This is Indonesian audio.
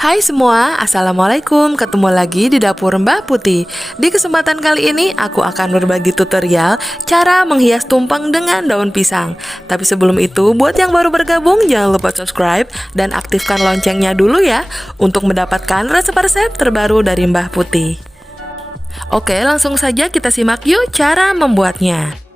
Hai semua, Assalamualaikum. Ketemu lagi di dapur Mbak Putih. Di kesempatan kali ini aku akan berbagi tutorial cara menghias tumpeng dengan daun pisang. Tapi sebelum itu, buat yang baru bergabung jangan lupa subscribe dan aktifkan loncengnya dulu ya, untuk mendapatkan resep-resep terbaru dari Mbak Putih. Oke, langsung saja kita simak yuk cara membuatnya.